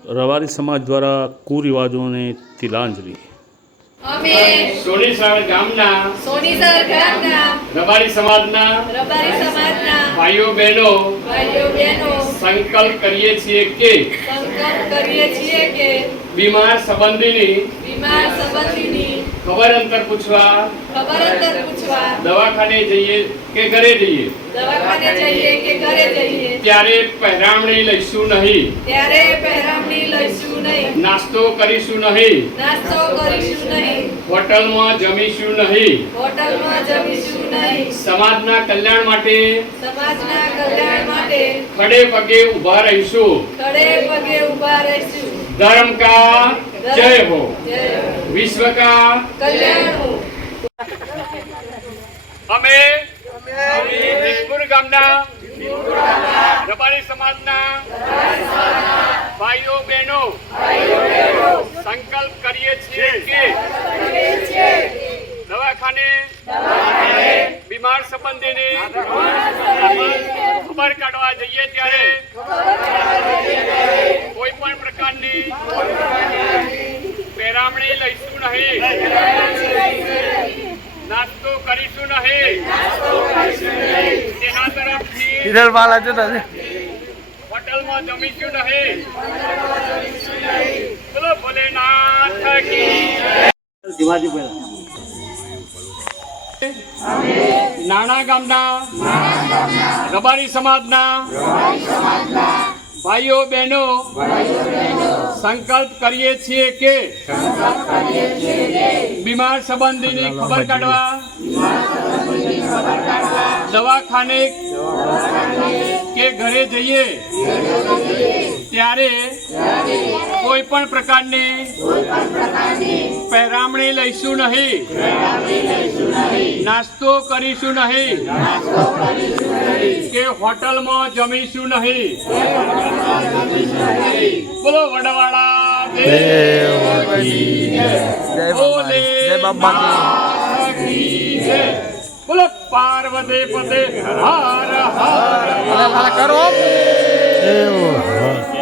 રબારી સમાજ દ્વારા કુરિવાજોને તિલાંજલિ. અમે સોનીસર ગામના રબારી સમાજના ભાઈઓ બહેનો સંકલ્પ કરીએ છીએ કે બીમાર સંબંધીની ખબર અંતર પૂછવા દવાખાને જઈએ કે ઘરે જઈએ ત્યારે પહેરામણી લઈશું નહીં, નાસ્તો કરીશું નહીં, હોટલમાં જમીશું નહીં, સમાજના કલ્યાણ માટે ખડે પગે ઊભા રહીશું. धर्म का जय हो, विश्व का कल्याण हो. અમે વિજપુર ગામના રબારી સમાજના ભાઈઓ બહેનો સંકલ્પ કરીએ છીએ કે દવાખાને બીમાર સંબંધીને ખબર કાઢવા જઈએ ત્યારે કોઈ પણ પ્રકારની પહેરામણી લઈશું નહીં, નાસ્તો કરીશું નહીં, તેના તરફથી હોટલમાં જમીશું નહીં. બોલો ભોલેનાથ કી નાના ગામના રબારી સમાજના ભાઈઓ બહેનો સંકલ્પ કરીએ છીએ કે બીમાર સંબંધીની ખબર કાઢવા દવાખાને કે ઘરે જઈએ ત્યારે કોઈ પણ પ્રકારની પહેરામણી લઈશું નહીં, નાસ્તો કરીશું નહીં કે હોટલમાં જમીશું નહીં. બોલો વડવાળા દેવ કી જય, બોલે બાબા કી જય, બોલો પાર્વતી પતે હર હર કરો.